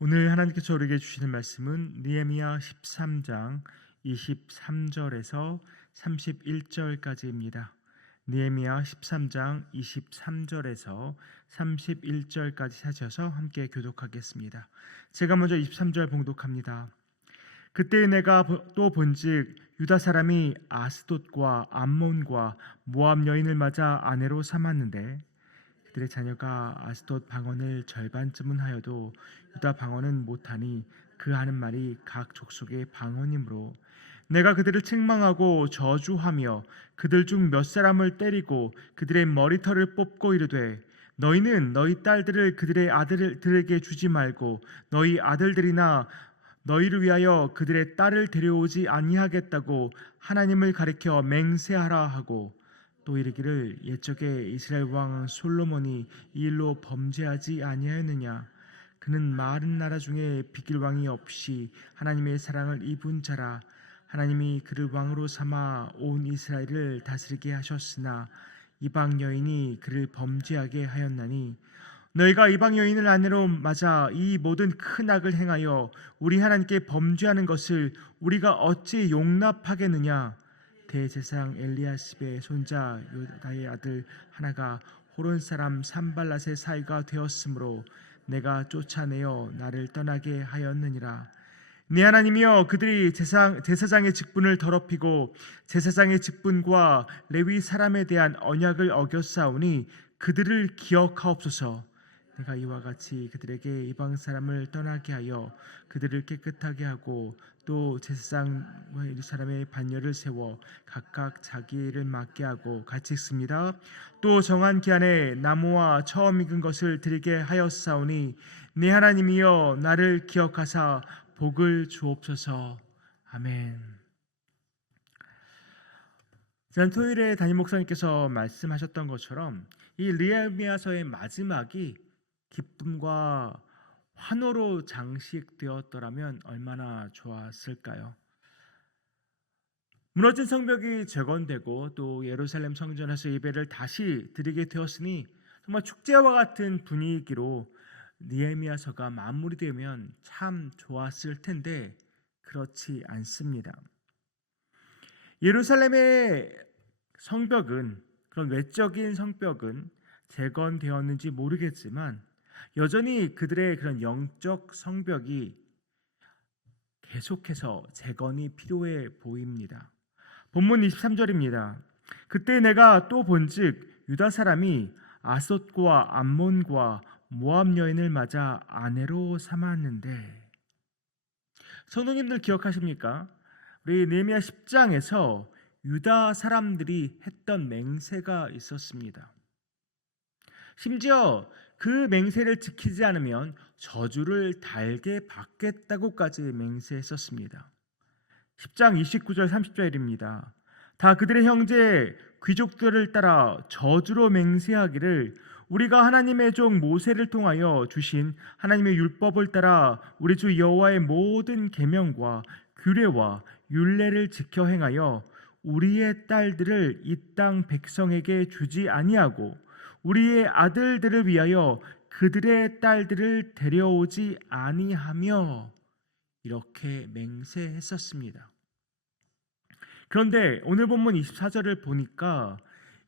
오늘 하나님께서 우리에게 주시는 말씀은 느헤미야 13장 23절에서 31절까지입니다. 느헤미야 13장 23절에서 31절까지 찾아서 함께 교독하겠습니다. 제가 먼저 23절 봉독합니다. 그때 내가 또 본즉 유다 사람이 아스돗과 암몬과 모압 여인을 맞아 아내로 삼았는데 그들의 자녀가 아스돗 방언을 절반쯤은 하여도 유다 방언은 못하니 그 하는 말이 각 족속의 방언이므로 내가 그들을 책망하고 저주하며 그들 중 몇 사람을 때리고 그들의 머리털을 뽑고 이르되 너희는 너희 딸들을 그들의 아들들에게 주지 말고 너희 아들들이나 너희를 위하여 그들의 딸을 데려오지 아니하겠다고 하나님을 가리켜 맹세하라 하고 또 이르기를 옛적에 이스라엘 왕 솔로몬이 이 일로 범죄하지 아니하였느냐. 그는 많은 나라 중에 비길 왕이 없이 하나님의 사랑을 입은 자라. 하나님이 그를 왕으로 삼아 온 이스라엘을 다스리게 하셨으나 이방 여인이 그를 범죄하게 하였나니 너희가 이방 여인을 아내로 맞아 이 모든 큰 악을 행하여 우리 하나님께 범죄하는 것을 우리가 어찌 용납하겠느냐. 대제사장 엘리야십의 손자 요다의 아들 하나가 호론 사람 산발랏의 사이가 되었으므로 내가 쫓아내어 나를 떠나게 하였느니라. 네 하나님이여, 그들이 제사장의 직분을 더럽히고 제사장의 직분과 레위 사람에 대한 언약을 어겼사오니 그들을 기억하옵소서. 내가 이와 같이 그들에게 이방 사람을 떠나게 하여 그들을 깨끗하게 하고 또 제사장과 이 사람의 반열을 세워 각각 자기 일을 맡게 하고 같이 있습니다. 또 정한 기한에 나무와 처음 익은 것을 드리게 하였사오니 네 하나님이여, 나를 기억하사 복을 주옵소서. 아멘. 지난 토요일에 담임 목사님께서 말씀하셨던 것처럼 이 느헤미야서의 마지막이 기쁨과 환호로 장식되었더라면 얼마나 좋았을까요? 무너진 성벽이 재건되고 또 예루살렘 성전에서 예배를 다시 드리게 되었으니 정말 축제와 같은 분위기로 느헤미야서가 마무리되면 참 좋았을 텐데 그렇지 않습니다. 예루살렘의 성벽은, 그런 외적인 성벽은 재건되었는지 모르겠지만 여전히 그들의 그런 영적 성벽이 계속해서 재건이 필요해 보입니다. 본문 23절입니다. 그때 내가 또 본즉 유다 사람이 아솥과 암몬과 모압 여인을 맞아 아내로 삼았는데, 성도님들 기억하십니까? 우리 느헤미야 10장에서 유다 사람들이 했던 맹세가 있었습니다. 심지어 그 맹세를 지키지 않으면 저주를 달게 받겠다고까지 맹세했었습니다. 10장 29절 30절입니다. 다 그들의 형제 귀족들을 따라 저주로 맹세하기를 우리가 하나님의 종 모세를 통하여 주신 하나님의 율법을 따라 우리 주 여호와의 모든 계명과 규례와 율례를 지켜 행하여 우리의 딸들을 이 땅 백성에게 주지 아니하고 우리의 아들들을 위하여 그들의 딸들을 데려오지 아니하며 이렇게 맹세했었습니다. 그런데 오늘 본문 24절을 보니까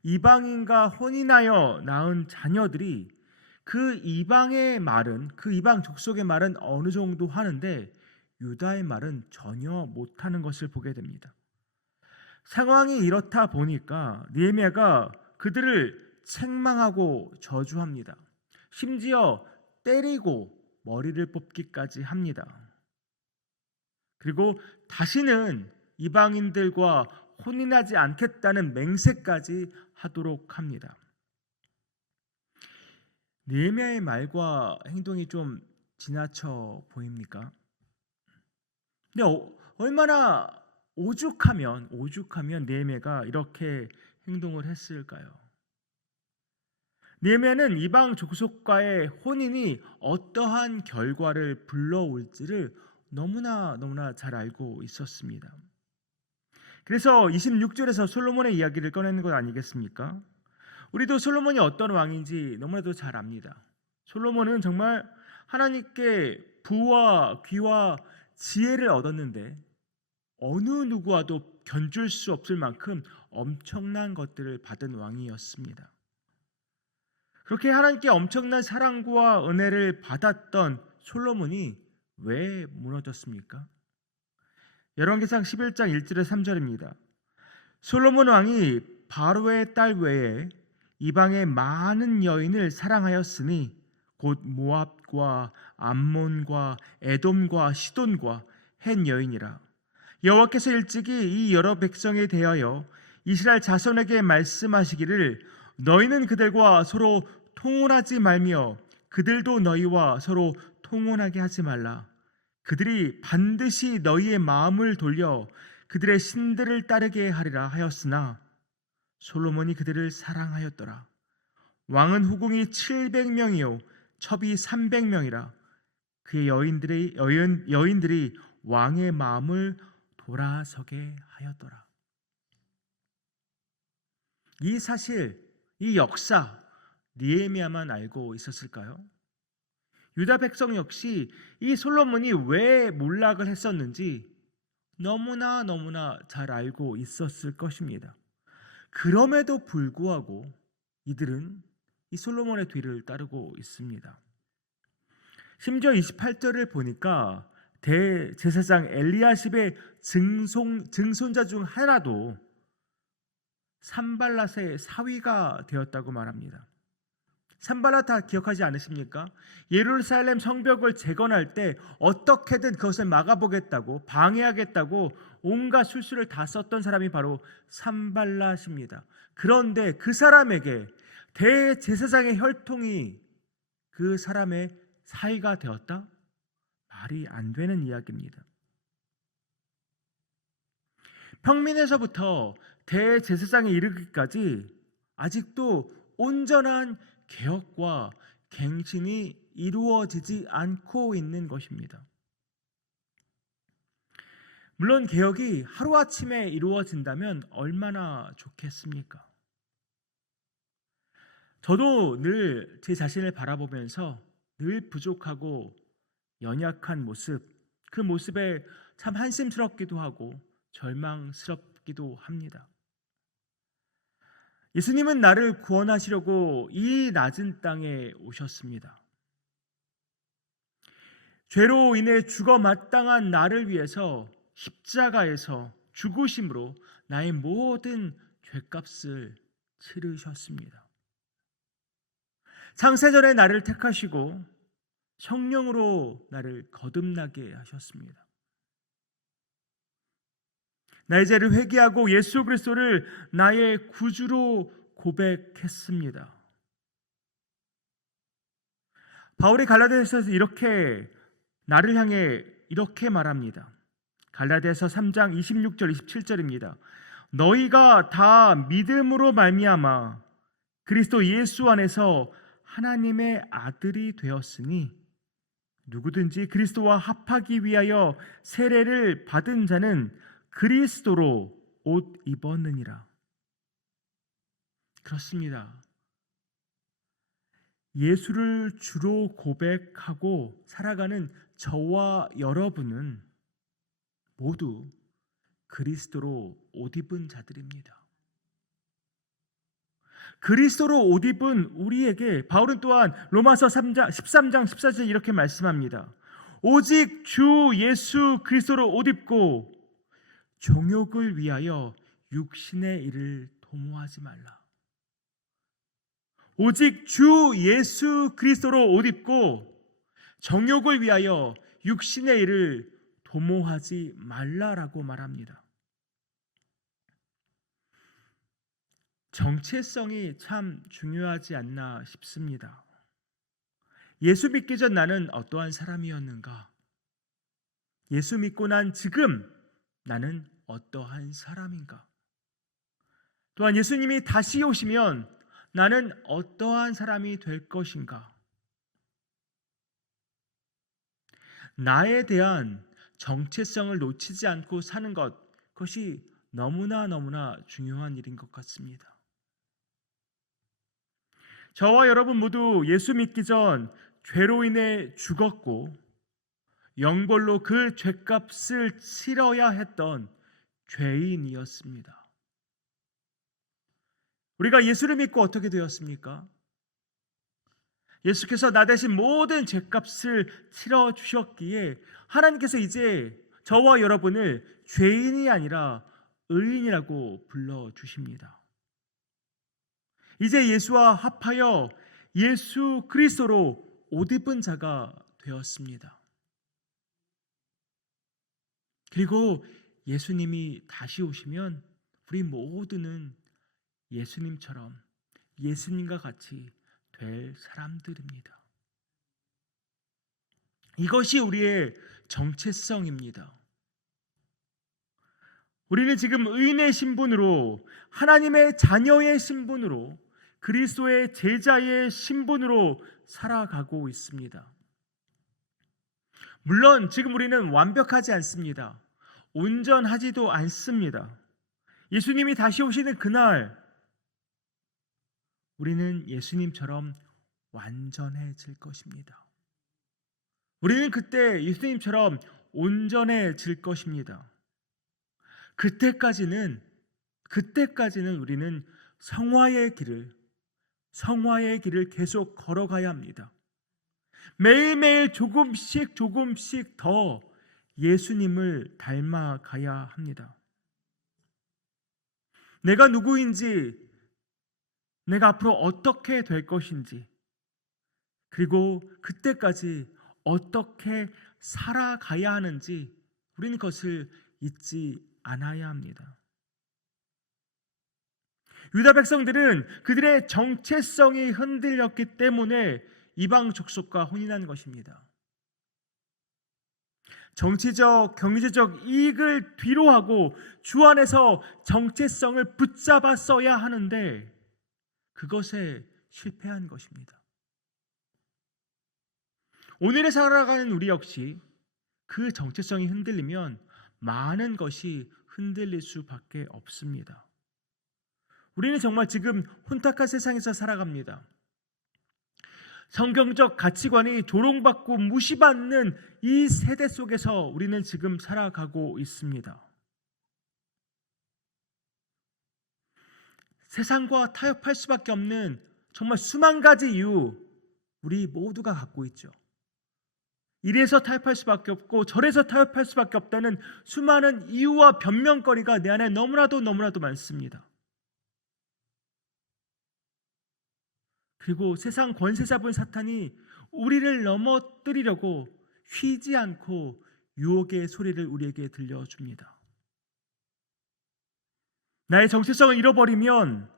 이방인과 혼인하여 낳은 자녀들이 그 이방의 말은, 그 이방 족속의 말은 어느 정도 하는데 유다의 말은 전혀 못하는 것을 보게 됩니다. 상황이 이렇다 보니까 느헤미야가 그들을 책망하고 저주합니다. 심지어 때리고 머리를 뽑기까지 합니다. 그리고 다시는 이방인들과 혼인하지 않겠다는 맹세까지 하도록 합니다. 느헤미야의 말과 행동이 좀 지나쳐 보입니까? 근데 얼마나 오죽하면 느헤미야가 이렇게 행동을 했을까요? 느헤미야는 이방 족속과의 혼인이 어떠한 결과를 불러올지를 너무나 잘 알고 있었습니다. 그래서 26절에서 솔로몬의 이야기를 꺼내는 것 아니겠습니까? 우리도 솔로몬이 어떤 왕인지 너무나도 잘 압니다. 솔로몬은 정말 하나님께 부와 귀와 지혜를 얻었는데 어느 누구와도 견줄 수 없을 만큼 엄청난 것들을 받은 왕이었습니다. 그렇게 하나님께 엄청난 사랑과 은혜를 받았던 솔로몬이 왜 무너졌습니까? 열왕기상 11장 1절에 3절입니다. 솔로몬 왕이 바로의 딸 외에 이방의 많은 여인을 사랑하였으니 곧 모압과 암몬과 에돔과 시돈과 헷 여인이라. 여호와께서 일찍이 이 여러 백성에 대하여 이스라엘 자손에게 말씀하시기를 너희는 그들과 서로 통혼하지 말며 그들도 너희와 서로 통혼하게 하지 말라. 그들이 반드시 너희의 마음을 돌려 그들의 신들을 따르게 하리라 하였으나 솔로몬이 그들을 사랑하였더라. 왕은 후궁이 700명이요 첩이 300명이라. 그의 여인들이 왕의 마음을 돌아서게 하였더라. 이 사실, 이 역사 느헤미야만 알고 있었을까요? 유다 백성 역시 이 솔로몬이 왜 몰락을 했었는지 너무나 잘 알고 있었을 것입니다. 그럼에도 불구하고 이들은 이 솔로몬의 뒤를 따르고 있습니다. 심지어 28절을 보니까 대제사장 엘리야십의 증손자 중 하나도 산발랏의 사위가 되었다고 말합니다. 산발랏 다 기억하지 않으십니까? 예루살렘 성벽을 재건할 때 어떻게든 그것을 막아보겠다고, 방해하겠다고 온갖 술수를 다 썼던 사람이 바로 산발랏입니다. 그런데 그 사람에게 대제사장의 혈통이 그 사람의 사위가 되었다? 말이 안 되는 이야기입니다. 평민에서부터 대제사장에 이르기까지 아직도 온전한 개혁과 갱신이 이루어지지 않고 있는 것입니다. 물론 개혁이 하루아침에 이루어진다면 얼마나 좋겠습니까? 저도 늘 제 자신을 바라보면서 늘 부족하고 연약한 모습, 그 모습에 참 한심스럽기도 하고 절망스럽기도 합니다. 예수님은 나를 구원하시려고 이 낮은 땅에 오셨습니다. 죄로 인해 죽어 마땅한 나를 위해서 십자가에서 죽으심으로 나의 모든 죄값을 치르셨습니다. 창세전에 나를 택하시고 성령으로 나를 거듭나게 하셨습니다. 나의 죄를 회개하고 예수 그리스도를 나의 구주로 고백했습니다. 바울이 갈라디아서에서 이렇게 나를 향해 이렇게 말합니다. 갈라디아서 3장 26절 27절입니다. 너희가 다 믿음으로 말미암아 그리스도 예수 안에서 하나님의 아들이 되었으니 누구든지 그리스도와 합하기 위하여 세례를 받은 자는 그리스도로 옷 입었느니라. 그렇습니다. 예수를 주로 고백하고 살아가는 저와 여러분은 모두 그리스도로 옷 입은 자들입니다. 그리스도로 옷 입은 우리에게 바울은 또한 로마서 13장 14절 이렇게 말씀합니다. 오직 주 예수 그리스도로 옷 입고 정욕을 위하여 육신의 일을 도모하지 말라. 오직 주 예수 그리스도로 옷 입고 정욕을 위하여 육신의 일을 도모하지 말라라고 말합니다. 정체성이 참 중요하지 않나 싶습니다. 예수 믿기 전 나는 어떠한 사람이었는가? 예수 믿고 난 지금 나는 어떠한 사람인가? 또한 예수님이 다시 오시면 나는 어떠한 사람이 될 것인가? 나에 대한 정체성을 놓치지 않고 사는 것, 그것이 너무나 중요한 일인 것 같습니다. 저와 여러분 모두 예수 믿기 전 죄로 인해 죽었고 영벌로 그 죄값을 치러야 했던 죄인이었습니다. 우리가 예수를 믿고 어떻게 되었습니까? 예수께서 나 대신 모든 죄값을 치러 주셨기에 하나님께서 이제 저와 여러분을 죄인이 아니라 의인이라고 불러 주십니다. 이제 예수와 합하여 예수 그리스도로 옷 입은 자가 되었습니다. 그리고 예수님이 다시 오시면 우리 모두는 예수님처럼 예수님과 같이 될 사람들입니다. 이것이 우리의 정체성입니다. 우리는 지금 의인의 신분으로, 하나님의 자녀의 신분으로, 그리스도의 제자의 신분으로 살아가고 있습니다. 물론 지금 우리는 완벽하지 않습니다. 온전하지도 않습니다. 예수님이 다시 오시는 그날 우리는 예수님처럼 완전해질 것입니다. 우리는 그때 예수님처럼 온전해질 것입니다. 그때까지는 우리는 성화의 길을 계속 걸어가야 합니다. 매일매일 조금씩 더 예수님을 닮아가야 합니다. 내가 누구인지, 내가 앞으로 어떻게 될 것인지, 그리고 그때까지 어떻게 살아가야 하는지 우리는 그것을 잊지 않아야 합니다. 유다 백성들은 그들의 정체성이 흔들렸기 때문에 이방 족속과 혼인한 것입니다. 정치적, 경제적 이익을 뒤로하고 주 안에서 정체성을 붙잡았어야 하는데 그것에 실패한 것입니다. 오늘에 살아가는 우리 역시 그 정체성이 흔들리면 많은 것이 흔들릴 수밖에 없습니다. 우리는 정말 지금 혼탁한 세상에서 살아갑니다. 성경적 가치관이 조롱받고 무시받는 이 세대 속에서 우리는 지금 살아가고 있습니다. 세상과 타협할 수밖에 없는 정말 수만 가지 이유 우리 모두가 갖고 있죠. 이래서 타협할 수밖에 없고 저래서 타협할 수밖에 없다는 수많은 이유와 변명거리가 내 안에 너무나도 많습니다. 그리고 세상 권세 잡은 사탄이 우리를 넘어뜨리려고 쉬지 않고 유혹의 소리를 우리에게 들려줍니다. 나의 정체성을 잃어버리면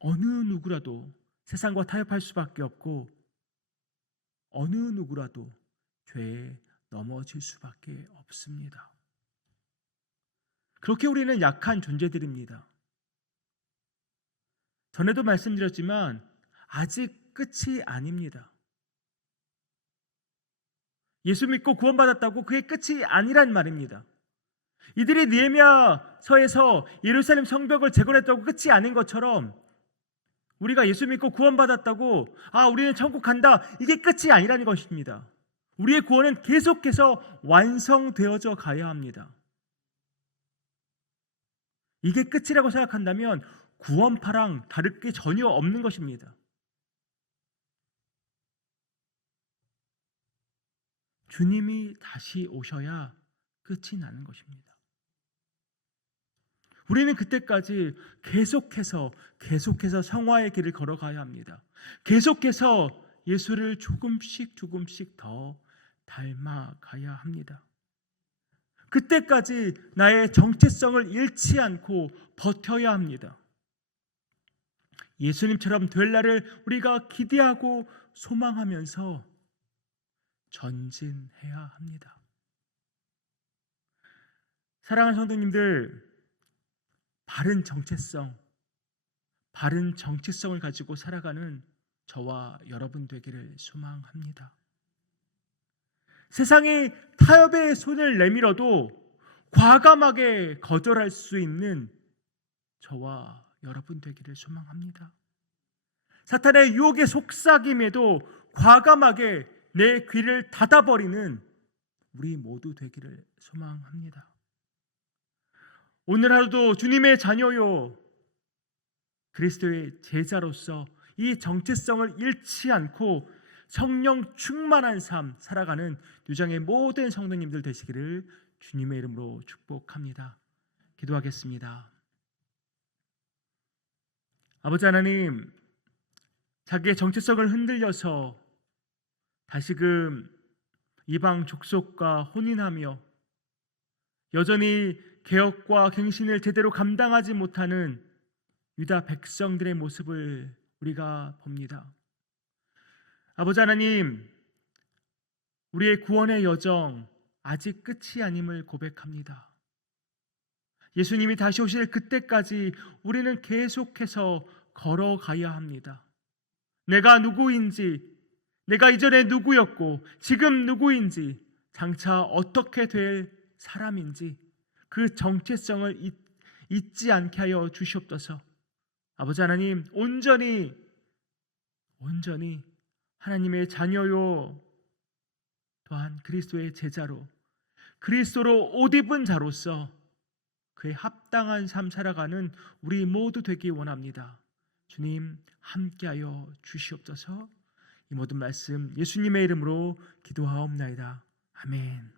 어느 누구라도 세상과 타협할 수밖에 없고 어느 누구라도 죄에 넘어질 수밖에 없습니다. 그렇게 우리는 약한 존재들입니다. 전에도 말씀드렸지만 아직 끝이 아닙니다. 예수 믿고 구원받았다고 그게 끝이 아니란 말입니다. 이들이 느헤미야서에서 예루살렘 성벽을 재건했다고 끝이 아닌 것처럼 우리가 예수 믿고 구원받았다고 우리는 천국 간다, 이게 끝이 아니라는 것입니다. 우리의 구원은 계속해서 완성되어져 가야 합니다. 이게 끝이라고 생각한다면 구원파랑 다를 게 전혀 없는 것입니다. 주님이 다시 오셔야 끝이 나는 것입니다. 우리는 그때까지 계속해서 성화의 길을 걸어가야 합니다. 계속해서 예수를 조금씩 더 닮아가야 합니다. 그때까지 나의 정체성을 잃지 않고 버텨야 합니다. 예수님처럼 될 날을 우리가 기대하고 소망하면서 전진해야 합니다. 사랑하는 성도님들, 바른 정체성을 가지고 살아가는 저와 여러분 되기를 소망합니다. 세상이 타협의 손을 내밀어도 과감하게 거절할 수 있는 저와 여러분 되기를 소망합니다. 사탄의 유혹에 속삭임에도 과감하게 내 귀를 닫아버리는 우리 모두 되기를 소망합니다. 오늘 하루도 주님의 자녀요, 그리스도의 제자로서 이 정체성을 잃지 않고 성령 충만한 삶 살아가는 유장의 모든 성도님들 되시기를 주님의 이름으로 축복합니다. 기도하겠습니다. 아버지 하나님, 자기의 정체성을 흔들려서 다시금 이방 족속과 혼인하며 여전히 개혁과 갱신을 제대로 감당하지 못하는 유다 백성들의 모습을 우리가 봅니다. 아버지 하나님, 우리의 구원의 여정 아직 끝이 아님을 고백합니다. 예수님이 다시 오실 그때까지 우리는 계속해서 걸어가야 합니다. 내가 누구인지, 내가 이전에 누구였고 지금 누구인지, 장차 어떻게 될 사람인지 그 정체성을 잊지 않게 하여 주시옵소서. 아버지 하나님, 온전히 하나님의 자녀요, 또한 그리스도의 제자로, 그리스도로 옷 입은 자로서 그에 합당한 삶 살아가는 우리 모두 되기 원합니다. 주님 함께하여 주시옵소서. 이 모든 말씀 예수님의 이름으로 기도하옵나이다. 아멘.